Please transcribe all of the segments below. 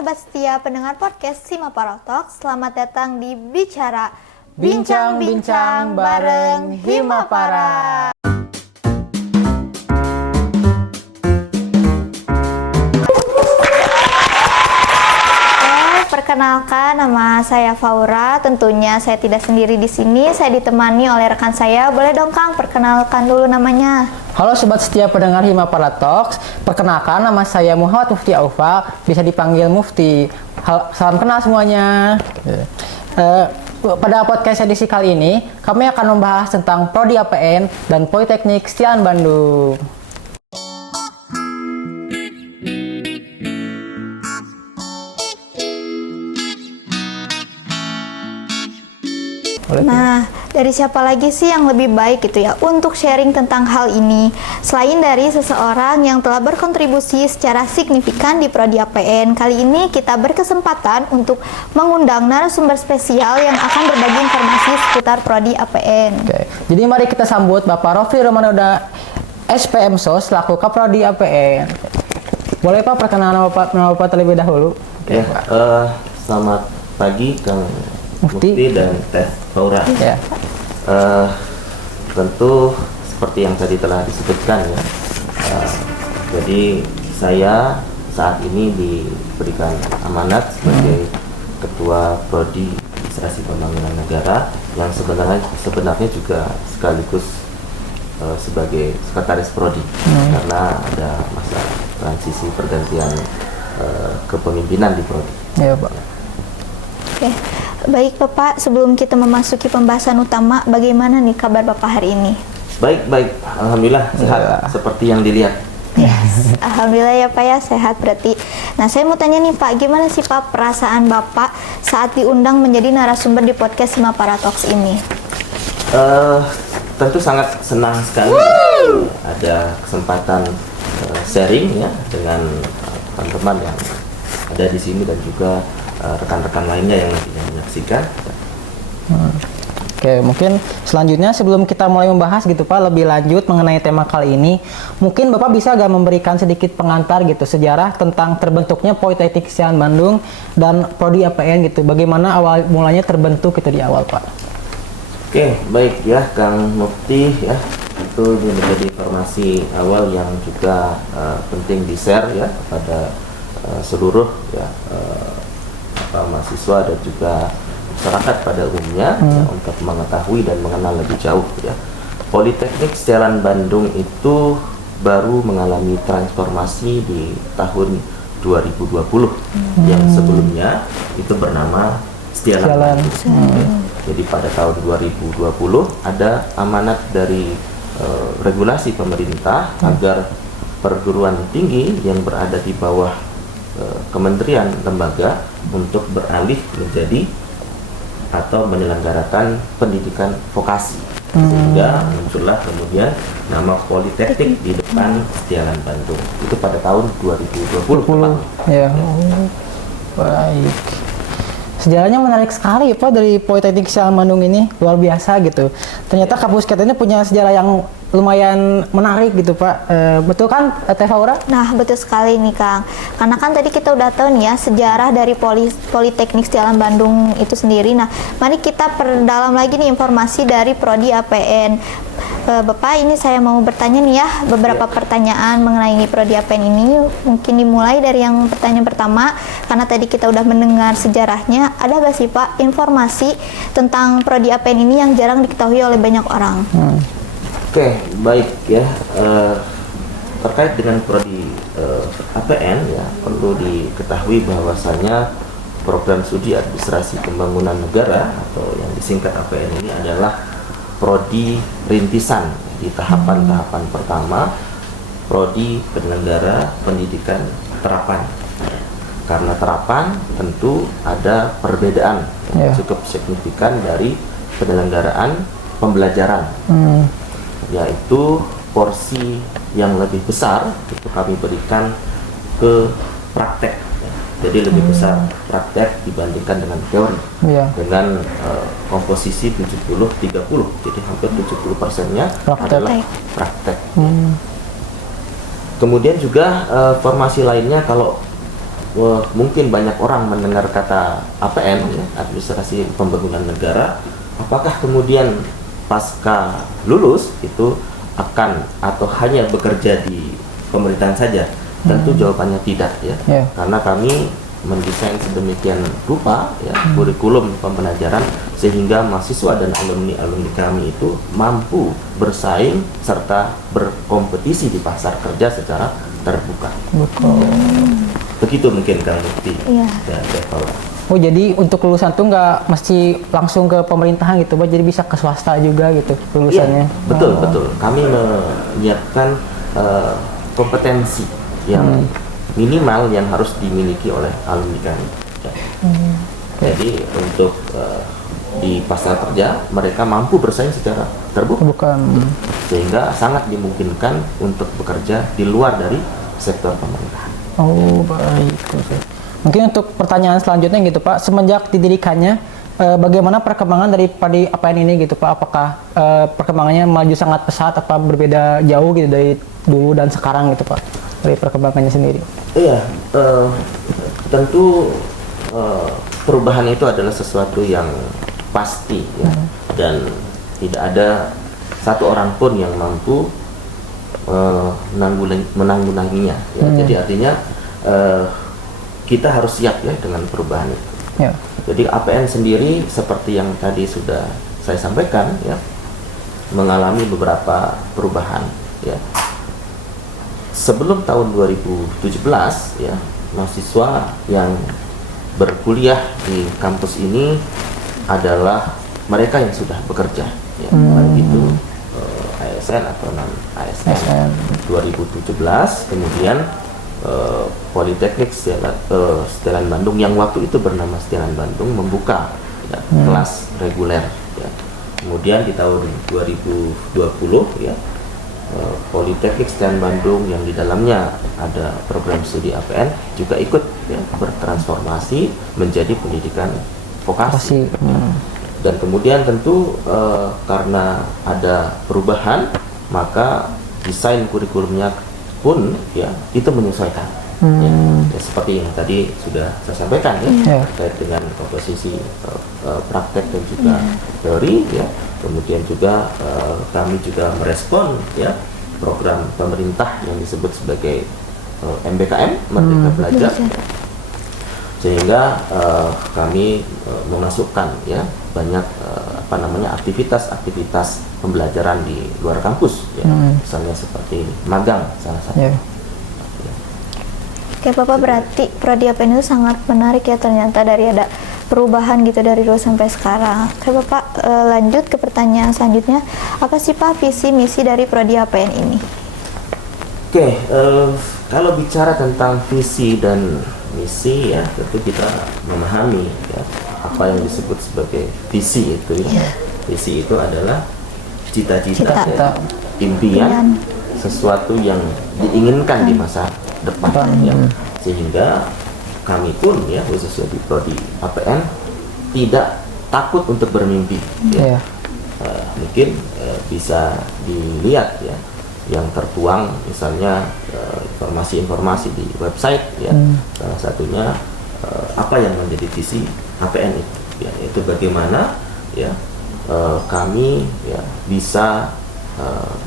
sobat setia pendengar podcast Himapara Talks, selamat datang di Bicara Bincang-bincang bareng Himapara. Perkenalkan, nama saya Faura. Tentunya saya tidak sendiri di sini. Saya ditemani oleh rekan saya. Boleh dong Kang, perkenalkan dulu namanya. Halo sobat setia pendengar Himapara Talks. Perkenalkan, nama saya Muhammad Mufti Aufa, bisa dipanggil Mufti. Salam kenal semuanya. Pada podcast edisi kali ini, kami akan membahas tentang Prodi APN dan Politeknik Setiaan Bandung. Nah, dari siapa lagi sih yang lebih baik gitu ya untuk sharing tentang hal ini selain dari seseorang yang telah berkontribusi secara signifikan di Prodi APN. Kali ini kita berkesempatan untuk mengundang narasumber spesial yang akan berbagi informasi seputar Prodi APN. Oke. Jadi mari kita sambut Bapak Rofli Romanoda SPMSO selaku Kaprodi APN. Boleh Pak perkenalan nama Bapak terlebih dahulu? Ya, selamat pagi Kang Mufti dan Teh Faura. Ya. Tentu seperti yang tadi telah disebutkan ya. Jadi saya saat ini diberikan amanat sebagai Ketua Prodi Administrasi Pembangunan Negara yang sebenarnya juga sekaligus sebagai Sekretaris Prodi karena ada masa transisi pergantian kepemimpinan di Prodi. Ya, Pak. Oke. Baik Bapak, sebelum kita memasuki pembahasan utama, bagaimana nih kabar Bapak hari ini? Baik, alhamdulillah sehat seperti yang dilihat. Yes. Alhamdulillah ya Pak ya, sehat berarti. Nah, saya mau tanya nih Pak, gimana sih Pak perasaan Bapak saat diundang menjadi narasumber di podcast Himapara Talks ini? Tentu sangat senang sekali ada kesempatan sharing ya dengan teman-teman yang ada di sini dan juga rekan-rekan lainnya yang nantinya menyaksikan. Oke, mungkin selanjutnya sebelum kita mulai membahas gitu Pak lebih lanjut mengenai tema kali ini, mungkin Bapak bisa gak memberikan sedikit pengantar gitu sejarah tentang terbentuknya Politeknik Setiaan Bandung dan Prodi APN gitu, bagaimana awal mulanya terbentuk gitu di awal Pak? Oke, baik ya Kang Mufti ya, itu menjadi informasi awal yang juga penting di share ya kepada seluruh ya mahasiswa dan juga masyarakat pada umumnya ya, untuk mengetahui dan mengenal lebih jauh ya. Politeknik Setiaan Bandung itu baru mengalami transformasi di tahun 2020 yang sebelumnya itu bernama Setiaan Bandung. Jadi pada tahun 2020 ada amanat dari regulasi pemerintah agar perguruan tinggi yang berada di bawah kementerian lembaga untuk beralih menjadi atau menyelenggarakan pendidikan vokasi sehingga muncullah kemudian nama Politeknik di depan Setiaan Bandung itu pada tahun 2020 ya. Baik, sejarahnya menarik sekali Pak dari Politeknik Setiaan Bandung ini, luar biasa gitu. Ternyata kampus kita ini punya sejarah yang lumayan menarik gitu Pak. Betul kan Teh Faura? Nah, betul sekali nih Kang. Karena kan tadi kita udah tahu nih ya sejarah dari Politeknik Setiaan Bandung itu sendiri. Nah, mari kita perdalam lagi nih informasi dari Prodi APN. Bapak, ini saya mau bertanya nih ya beberapa pertanyaan mengenai Prodi APN ini. Mungkin dimulai dari yang pertanyaan pertama, karena tadi kita udah mendengar sejarahnya. Ada gak sih Pak informasi tentang Prodi APN ini yang jarang diketahui oleh banyak orang? Oke, baik ya. Terkait dengan Prodi APN ya perlu diketahui bahwasanya program studi administrasi pembangunan negara atau yang disingkat APN ini adalah prodi rintisan di tahapan-tahapan pertama prodi penyelenggara pendidikan terapan. Karena terapan tentu ada perbedaan cukup signifikan dari penyelenggaraan pembelajaran. Yaitu porsi yang lebih besar itu kami berikan ke praktek ya. Jadi lebih besar praktek dibandingkan dengan teori dengan komposisi 70-30, jadi hampir 70%-nya adalah praktek. Kemudian juga formasi lainnya kalau mungkin banyak orang mendengar kata APN, ya, administrasi pembangunan negara, apakah kemudian pasca lulus itu akan atau hanya bekerja di pemerintahan saja? Tentu jawabannya tidak, ya. Karena kami mendesain sedemikian rupa, ya, kurikulum pembelajaran sehingga mahasiswa dan alumni kami itu mampu bersaing serta berkompetisi di pasar kerja secara terbuka. Begitu mungkin Kang Mufti dan Devala. Oh, jadi untuk lulusan tuh nggak mesti langsung ke pemerintahan gitu, Pak, jadi bisa ke swasta juga gitu lulusannya. Iya, betul. Kami menyiapkan kompetensi yang minimal yang harus dimiliki oleh alumni kami. Ya. Jadi untuk di pasar kerja mereka mampu bersaing secara terbuka, sehingga sangat dimungkinkan untuk bekerja di luar dari sektor pemerintahan. Oh, baik. Mungkin untuk pertanyaan selanjutnya gitu, Pak, semenjak didirikannya bagaimana perkembangan dari Prodi APN ini gitu, Pak? Apakah perkembangannya maju sangat pesat, apa berbeda jauh gitu dari dulu dan sekarang gitu, Pak, dari perkembangannya sendiri? Iya, tentu perubahan itu adalah sesuatu yang pasti, ya, dan tidak ada satu orang pun yang mampu menanggulanginya. Ya. Jadi artinya kita harus siap, ya, dengan perubahan itu. Ya. Jadi APN sendiri seperti yang tadi sudah saya sampaikan, ya, mengalami beberapa perubahan, ya. Sebelum tahun 2017, ya, mahasiswa yang berkuliah di kampus ini adalah mereka yang sudah bekerja, ya, baik itu ASN atau non ASN. 2017 kemudian Politeknik Setelan Bandung yang waktu itu bernama Setelan Bandung membuka, ya, kelas reguler, ya. Kemudian di tahun 2020, ya, Politeknik Setelan Bandung yang di dalamnya ada program studi APN juga ikut, ya, bertransformasi menjadi pendidikan vokasi. Dan kemudian tentu karena ada perubahan, maka desain kurikulumnya pun, ya, itu menyesuaikan. Ya, seperti yang tadi sudah saya sampaikan, ya, terkait dengan komposisi praktek dan juga teori, ya. Kemudian juga kami juga merespon, ya, program pemerintah yang disebut sebagai MBKM, Merdeka Belajar, sehingga kami memasukkan, ya, banyak aktivitas pembelajaran di luar kampus, ya, misalnya seperti magang salah satu. Oke, Bapak, berarti Prodi APN itu sangat menarik, ya, ternyata dari ada perubahan gitu dari dulu sampai sekarang. Oke, Bapak, lanjut ke pertanyaan selanjutnya. Apa sih, Pak, visi misi dari Prodi APN ini? Oke, kalau bicara tentang visi dan misi, ya, tentu kita memahami, ya, apa yang disebut sebagai visi itu, ya. Visi itu adalah cita-cita, ya, impian, sesuatu yang diinginkan di masa depan, ya. Sehingga kami pun, ya, khususnya di Prodi APN tidak takut untuk bermimpi, ya. Mungkin bisa dilihat, ya, yang tertuang misalnya informasi-informasi di website, ya. Salah satunya apa yang menjadi visi APN itu, ya, itu bagaimana, ya, kami, ya, bisa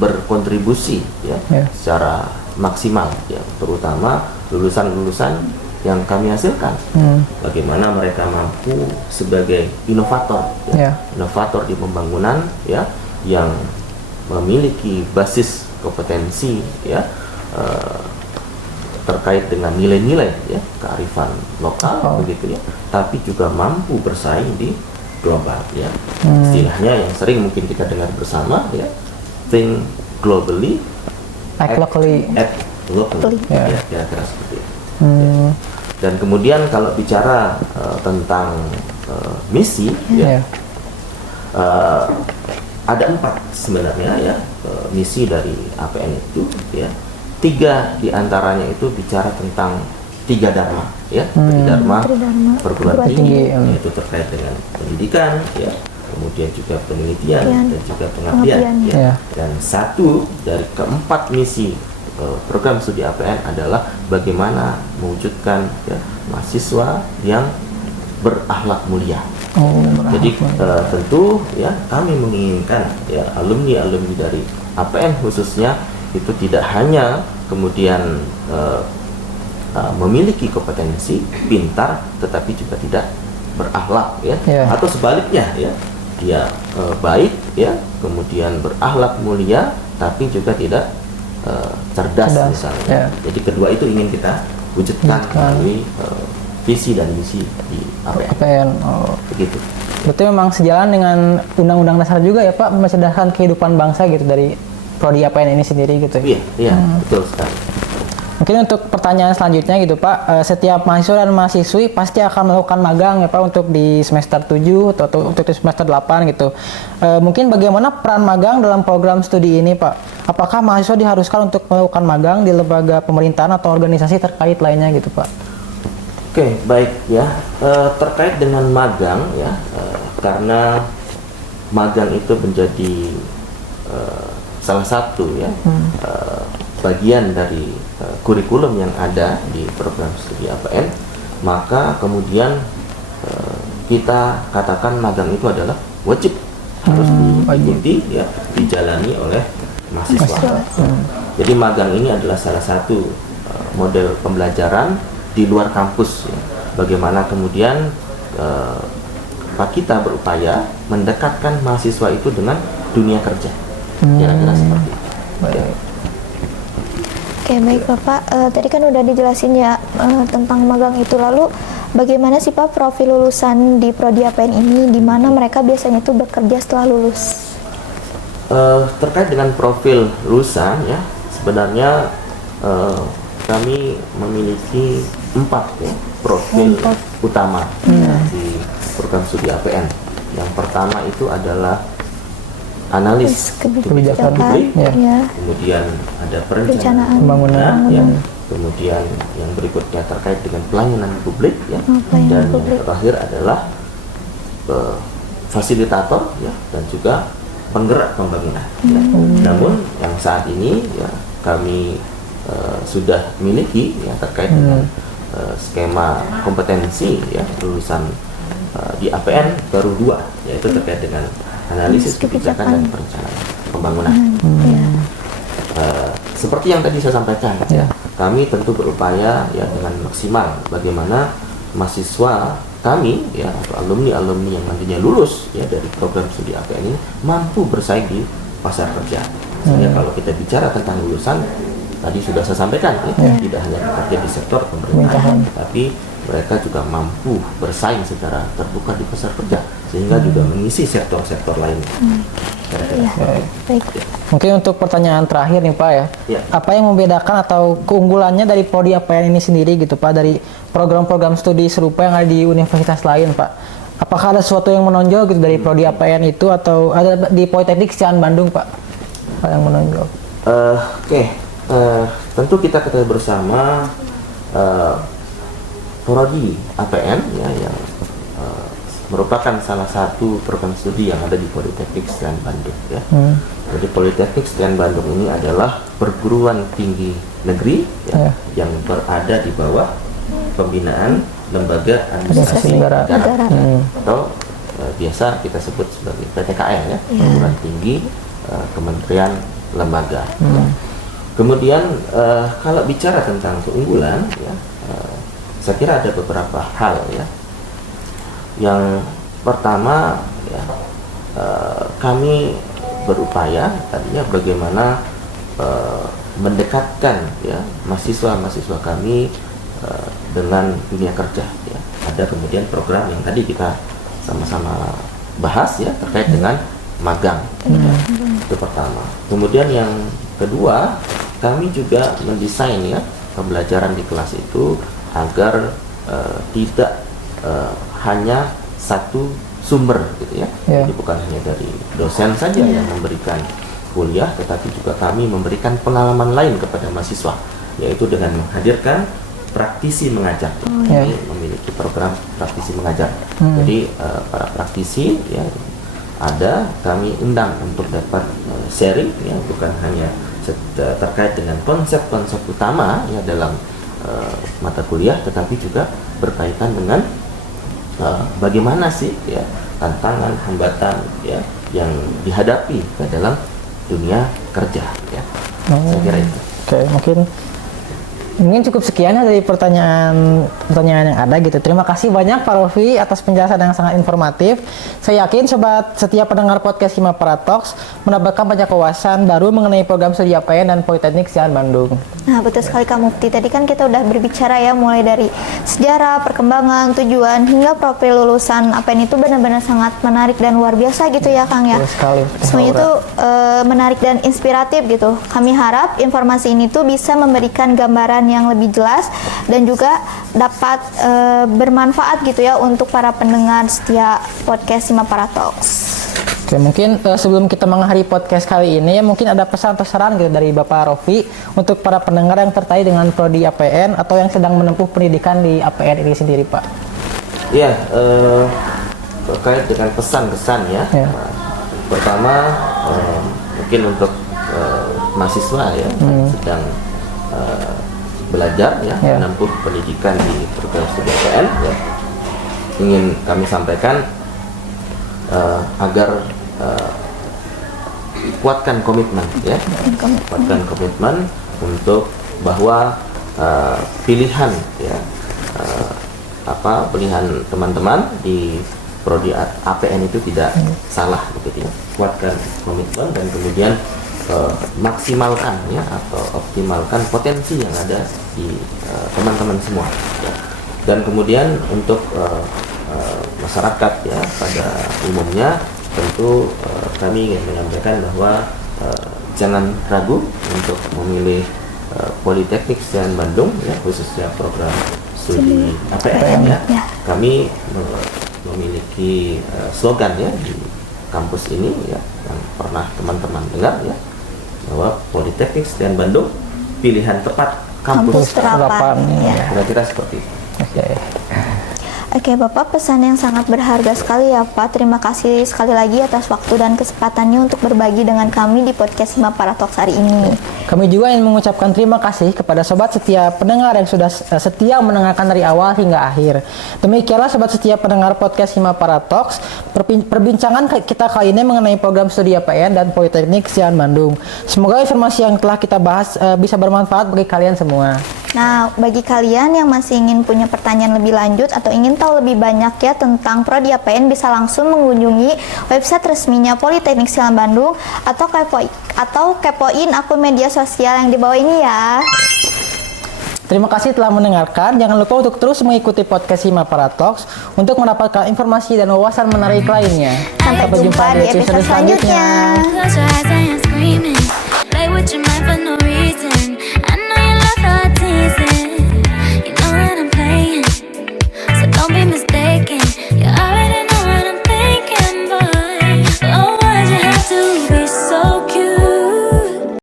berkontribusi, ya, secara maksimal, ya, terutama lulusan-lulusan yang kami hasilkan, bagaimana mereka mampu sebagai inovator, ya, inovator di pembangunan, ya, yang memiliki basis kompetensi, ya, terkait dengan nilai-nilai, ya, kearifan lokal, begitu, ya, tapi juga mampu bersaing di global, ya. Istilahnya yang sering mungkin kita dengar bersama, ya, think globally, act locally, ya, kira-kira seperti itu. Ya. Dan kemudian kalau bicara tentang misi, ya, ada 4 sebenarnya, ya, misi dari APN itu, ya. 3 diantaranya itu bicara tentang 3 dharma, ya, dharma perguruan tinggi, yaitu terkait dengan pendidikan, ya, kemudian juga penelitian dan juga pengabdian, ya. Dan 1 dari ke-4 misi program studi APN adalah bagaimana mewujudkan ya, mahasiswa yang berakhlak mulia. Jadi tentu ya kami menginginkan ya alumni dari APN khususnya itu tidak hanya kemudian memiliki kompetensi pintar tetapi juga tidak berakhlak ya, atau sebaliknya ya dia baik ya kemudian berakhlak mulia tapi juga tidak cerdas misalnya. Jadi kedua itu ingin kita wujudkan melalui visi dan misi di APN. Begitu. Berarti memang sejalan dengan Undang-Undang Dasar juga ya Pak, mencerdaskan kehidupan bangsa gitu dari prodi APN ini sendiri gitu. Iya, betul sekali. Mungkin untuk pertanyaan selanjutnya gitu Pak, setiap mahasiswa dan mahasiswi pasti akan melakukan magang ya Pak untuk di semester 7 atau untuk di semester 8 gitu. Mungkin bagaimana peran magang dalam program studi ini Pak? Apakah mahasiswa diharuskan untuk melakukan magang di lembaga pemerintahan atau organisasi terkait lainnya gitu Pak? Oke, baik ya. Terkait dengan magang ya, karena magang itu menjadi salah satu ya bagian dari kurikulum yang ada di program studi APN, maka kemudian kita katakan magang itu adalah wajib harus diikuti ya, dijalani oleh mahasiswa. Jadi magang ini adalah salah satu model pembelajaran di luar kampus ya. Bagaimana kemudian Pak kita berupaya mendekatkan mahasiswa itu dengan dunia kerja. Kira-kira seperti itu. Ya. Oke, baik Bapak. Tadi kan udah dijelasin ya tentang magang itu. Lalu bagaimana sih Pak profil lulusan di prodi APN ini, di mana mereka biasanya tuh bekerja setelah lulus? Terkait dengan profil lulusan ya, sebenarnya kami memiliki 4 ya, profil utama di program studi APN. Yang pertama itu adalah analis kebijakan publik, kemudian ada perencanaan pembangunan, kemudian yang berikutnya terkait dengan pelayanan publik, ya, dan yang terakhir adalah fasilitator, ya, dan juga penggerak pembangunan. Ya. Namun yang saat ini ya kami sudah miliki ya terkait dengan skema kompetensi ya lulusan di APN baru 2, yaitu terkait dengan analisis kebijakan dan perencanaan pembangunan. Seperti yang tadi saya sampaikan, kami tentu berupaya ya dengan maksimal bagaimana mahasiswa kami ya atau alumni-alumni yang nantinya lulus ya dari program studi APN ini mampu bersaing di pasar kerja. Sehingga kalau kita bicara tentang lulusan, tadi sudah saya sampaikan ya, tidak hanya bekerja di sektor pemerintahan, tapi mereka juga mampu bersaing secara terbuka di pasar kerja, sehingga juga mengisi sektor-sektor lainnya. Baik. Mungkin untuk pertanyaan terakhir nih Pak ya, apa yang membedakan atau keunggulannya dari prodi APN ini sendiri gitu Pak, dari program-program studi serupa yang ada di universitas lain Pak? Apakah ada sesuatu yang menonjol gitu dari prodi APN itu, atau ada di Politeknik Sian Bandung Pak, apa yang menonjol? Tentu kita ketahui bersama prodi APN ya, yang merupakan salah satu program studi yang ada di Politeknik Sian Bandung ya. Jadi Politeknik Sian Bandung ini adalah perguruan tinggi negeri ya, yang berada di bawah pembinaan Lembaga Administrasi Negara. Atau biasa kita sebut sebagai PTKL ya, perguruan tinggi Kementerian Lembaga. Kemudian kalau bicara tentang keunggulan ya, saya kira ada beberapa hal ya. Yang pertama ya, kami berupaya tadinya bagaimana mendekatkan ya mahasiswa-mahasiswa kami dengan dunia kerja ya. Ada kemudian program yang tadi kita sama-sama bahas ya terkait dengan magang. Itu pertama. Kemudian yang kedua, kami juga mendesain ya pembelajaran di kelas itu agar tidak hanya satu sumber gitu ya. Jadi bukan hanya dari dosen saja yang memberikan kuliah, tetapi juga kami memberikan pengalaman lain kepada mahasiswa, yaitu dengan menghadirkan praktisi mengajar. Kami memiliki program praktisi mengajar. Jadi para praktisi ya ada kami undang untuk dapat sharing ya, bukan hanya terkait dengan konsep-konsep utama ya dalam mata kuliah, tetapi juga berkaitan dengan bagaimana sih ya tantangan, hambatan ya yang dihadapi ke dalam dunia kerja ya. Saya kira itu. Oke, mungkin cukup sekian ya dari pertanyaan yang ada gitu. Terima kasih banyak Pak Rofi atas penjelasan yang sangat informatif. Saya yakin sobat setiap pendengar podcast Hima Paratox mendapatkan banyak wawasan baru mengenai program studi APN dan Politeknik Siaran Bandung. Nah, betul sekali Kak Mufti. Tadi kan kita udah berbicara ya mulai dari sejarah, perkembangan, tujuan hingga profil lulusan APN itu benar-benar sangat menarik dan luar biasa gitu ya Kang ya. Betul sekali. Semuanya itu menarik dan inspiratif gitu. Kami harap informasi ini tuh bisa memberikan gambaran yang lebih jelas dan juga dapat bermanfaat gitu ya untuk para pendengar setia podcast Hima Paratox. Oke, mungkin sebelum kita mengakhiri podcast kali ini ya mungkin ada pesan atau saran gitu dari Bapak Rofi untuk para pendengar yang terkait dengan prodi APN atau yang sedang menempuh pendidikan di APN ini sendiri, Pak. Iya, terkait dengan pesan-pesan ya. Pertama, mungkin untuk mahasiswa ya yang sedang belajar ya menempuh pendidikan di program studi APN ya, ingin kami sampaikan agar kuatkan komitmen ya, kuatkan komitmen untuk bahwa pilihan ya pilihan teman-teman di prodi APN itu tidak salah begitu ya. Kuatkan komitmen dan kemudian maksimalkan ya atau optimalkan potensi yang ada di teman-teman semua ya. Dan kemudian untuk masyarakat ya pada umumnya tentu kami ingin menyampaikan bahwa jangan ragu untuk memilih Politeknik Siaran Bandung ya, khususnya program studi APN ya. Kami memiliki slogan ya di kampus ini ya yang pernah teman-teman dengar ya, bahwa Politeknik Siaran Bandung pilihan tepat kampus terapan. Kira-kira seperti itu. Oke Bapak, pesan yang sangat berharga sekali ya Pak. Terima kasih sekali lagi atas waktu dan kesempatannya untuk berbagi dengan kami di podcast Hima Paratox hari ini. Kami juga ingin mengucapkan terima kasih kepada sobat setia pendengar yang sudah setia mendengarkan dari awal hingga akhir. Demikianlah sobat setia pendengar podcast Hima Paratox, perbincangan kita kali ini mengenai program studi APN dan Politeknik Siaran Bandung. Semoga informasi yang telah kita bahas bisa bermanfaat bagi kalian semua. Nah, bagi kalian yang masih ingin punya pertanyaan lebih lanjut atau ingin tahu lebih banyak ya tentang prodi APN, bisa langsung mengunjungi website resminya Politeknik Siaran Bandung atau kepoin akun media sosial yang di bawah ini ya. Terima kasih telah mendengarkan. Jangan lupa untuk terus mengikuti podcast Hima Paratox untuk mendapatkan informasi dan wawasan menarik lainnya. Sampai jumpa di episode selanjutnya.